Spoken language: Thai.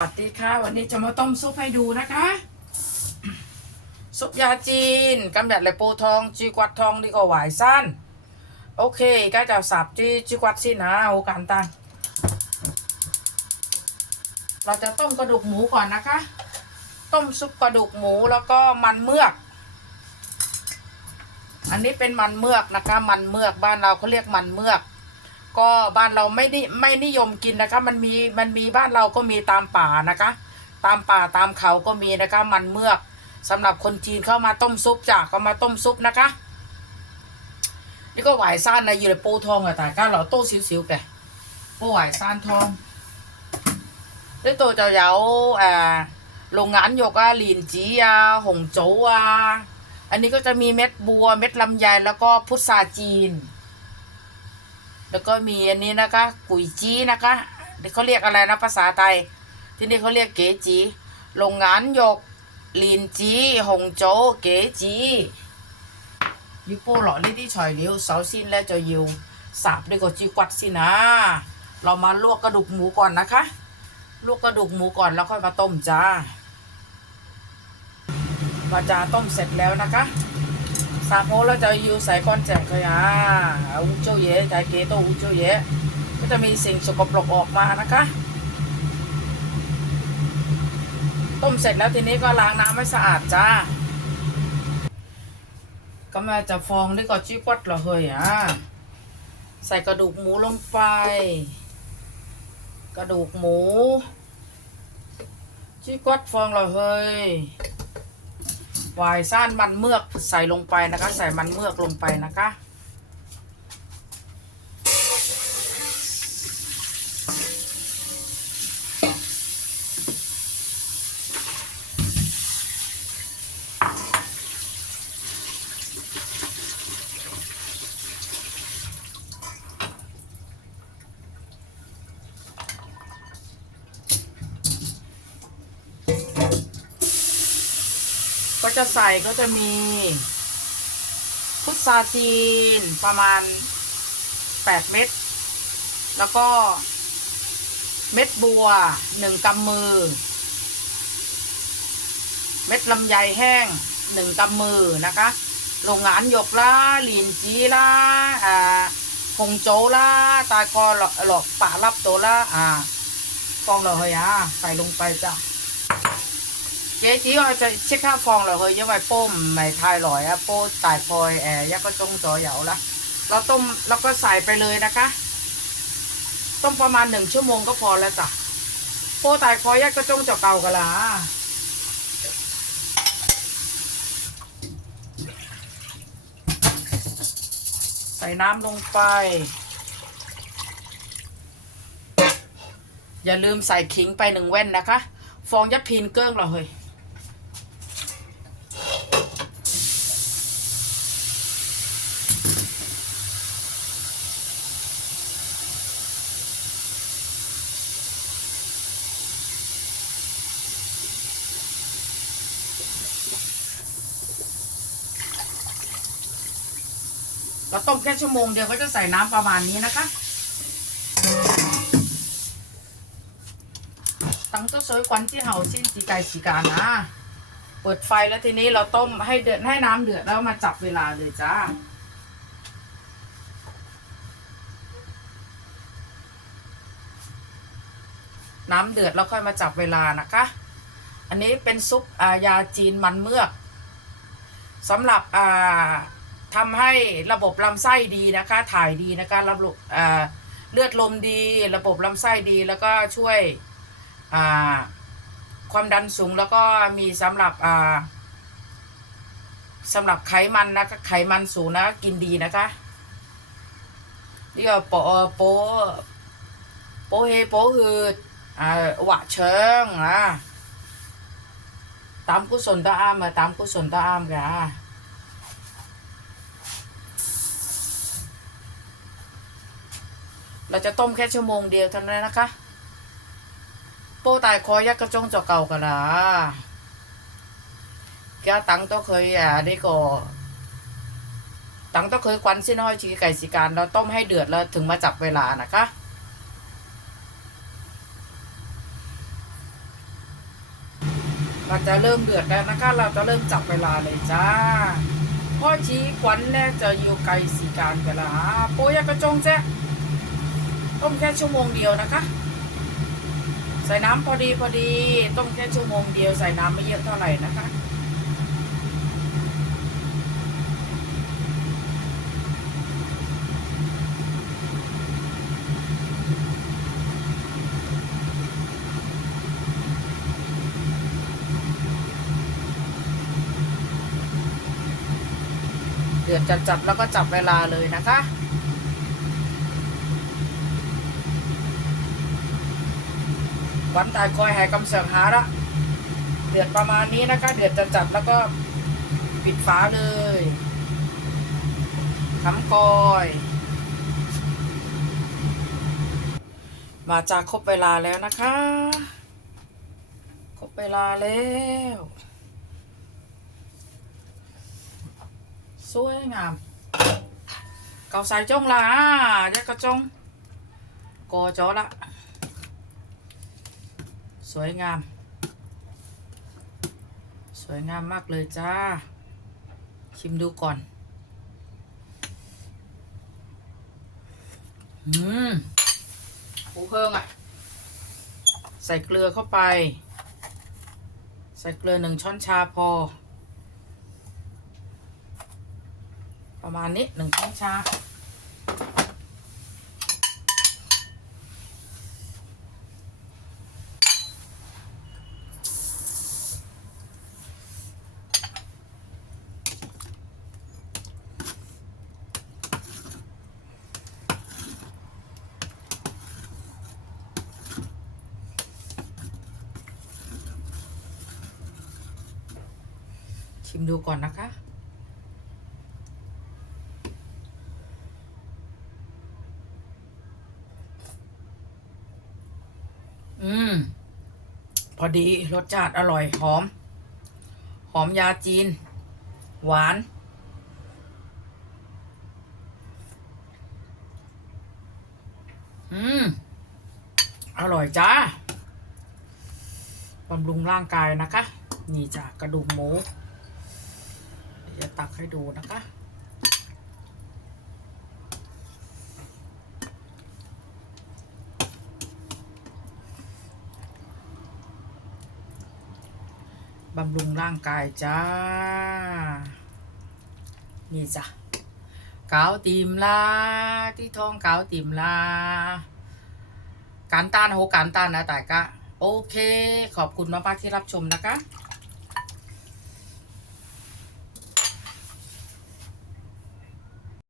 สวัสดีค่ะ วันนี้จะมาต้มซุปให้ดูนะคะ ซุปยาจีนกำจัดเลยปูทอง จีกวัดทองดีกว่าหวายสั้น โอเคก็จะสับจีจีกวัดสินะโอการตันเราจะต้มกระดูกหมูก่อนนะคะ ต้มซุปกระดูกหมูแล้วก็มันเมือก อันนี้เป็นมันเมือกนะคะ มันเมือกบ้านเราเขาเรียกมันเมือก ก็บ้านเราไม่นิไม่นิยมกินนะคะ มันมีมันมีบ้านเราก็มีตามป่านะคะ ตามป่าตามเขาก็มีนะคะ มันเมือกสำหรับคนจีนเข้ามาต้มซุปจากก็มาต้มซุปนะคะ นี่ก็หวายซ่านนะอยู่ในปูทองอะแต่ก้าเราโต้สิวๆแกปูหวายซ่านทองด้วยตัวจะเยาอ่าโรงงานโยกอะลีนจีอะหงโจอะอันนี้ก็จะมีเม็ดบัวเม็ดลำไยแล้วก็พุทราจีน แล้วก็มีอันนี้นะคะ กุยจีนะคะเขาเรียกอะไรนะภาษาไทย ที่นี่เขาเรียกเก๋จีโรงงานหยกลินจีหงโจเก๋จียูโป้หล่อลี่ที่ฉอยเลี้ยวเสาสิ้นและจะยิวสับด้วยกับจีกวัดสินะ เรามาลวกกระดูกหมูก่อนนะคะ ลวกกระดูกหมูก่อนแล้วค่อยมาต้มจ้ามาจาต้มเสร็จแล้วนะคะ สามโพเราจะอยู่ใส่ก้อนแจกเลยอะอุจโจเยะใจเกโตอุจโจเยะก็จะมีสิ่งสกปรกออกมานะคะ ต้มเสร็จแล้วทีนี้ก็ล้างน้ำให้สะอาดจ้าก็มาจะฟองนี่ก็จี้กวัดเหรอเฮ้ยอะใส่กระดูกหมูลงไป กระดูกหมูจี้กวัดฟองเหรอเฮ้ย วายซ่านมันเมือกใส่ลงไปนะคะ ใส่มันเมือกลงไปนะคะ ก็จะใส่ก็จะมี พุทราจีนประมาณ 8 เม็ดแล้วก็เม็ดบัวหนึ่งกำมือ เม็ดลำไยแห้งหนึ่งกำมือนะคะโรงงานหยกละหลินจีละอ่าหงโจละตาคอหลอกป่ารับโตละอ่าฟองเลยอะใส่ลงไปจ้ะ Chế chỉ ơi cho chiếc khá phong là hơi như vậy bố mày thay lỏi á bố tải phôi ẻ ยักก็จงจ่อเหยาละเราต้มแล้วก็ใส่ไปเลยนะคะ ต้มประมาณหนึ่งชั่วโมงก็พอแล้วจ้ะโป้ตายคอยยักก็จงจ่อเก่ากันละใส่น้ำลงไป อย่าลืมใส่ขิงไปหนึ่งแว่นนะคะ ฟองยัดพินเกิ้งเรอเฮ้ย เราต้มแค่ชั่วโมงเดียวก็จะใส่น้ำประมาณนี้นะคะตั้งตัวสวยกวันที่เห่าสิ้นสีไก่สีกานะ เปิดไฟแล้วทีนี้เราต้มให้เดือดให้น้ำเดือดแล้วมาจับเวลาเลยจ้าน้ำเดือดแล้วค่อยมาจับเวลานะคะ อันนี้เป็นซุปายาจีนมันเมือกสำหรับทำให้ระบบลำไส้ดีนะคะ ถ่ายดีนะคะระบบเลือดลมดี ระบบลำไส้ดีแล้วก็ช่วยความดันสูงแล้วก็มีสำหรับสำหรับไขมันนะคะไขมันสูงนะกินดีนะคะนี่ก็โปโปโปเฮโปหืดอ่าวะเชิงอะ ตามกุศลตาอามมาตามกุศลตาอามกะเราจะต้มแค่ชั่วโมงเดียวเท่านั้นนะคะ โป้ตายคอยักกระจงจาะเก่ากันละแกตังต้องเคยอะได้ก็ตังต้องเคยควันสิ้นห้อยชีไก่สีการเราต้มให้เดือดแล้วถึงมาจับเวลานะคะ เราจะเริ่มเดือดแล้วนะคะ เราจะเริ่มจับเวลาเลยจ้าพ่อชี้ขวัญแน่จะอยู่ไกลสีการกันละโปยกระจงแจ๊ต้มแค่ชั่วโมงเดียวนะคะ ใส่น้ำพอดีพอดี ต้มแค่ชั่วโมงเดียวใส่น้ำไม่เยอะเท่าไหร่นะคะ เดือดจัดๆแล้วก็จับเวลาเลยนะคะวันตายคอยหายกำเสืองหาละเดือดประมาณนี้นะคะ เดือดจัดๆแล้วก็ปิดฝาเลยคำกอยมาจากครบเวลาแล้วนะคะ ครบเวลาแล้ว สวยงาม เกาใส่จงละยักกระจงกอจอละ สวยงาม สวยงามมากเลยจ้า ชิมดูก่อน อืมหูเพิงอะ ใส่เกลือเข้าไป ใส่เกลือหนึ่งช้อนชาพอ ประมาณนี้หนึ่งช้อนชา ชิมดูก่อนนะคะ อืม พอดีรสชาติอร่อยหอม หอมยาจีน หวาน อืม อร่อยจ้าบำรุงร่างกายนะคะ นี่จ้ะกระดูกหมู เดี๋ยวตักให้ดูนะคะ บำรุงร่างกายจ้า นี่จ้ะเกาติมลาที่ท้องเกาติมลา การต้านโหการต้านนะแต่ก็โอเค ขอบคุณมากๆที่รับชมนะคะ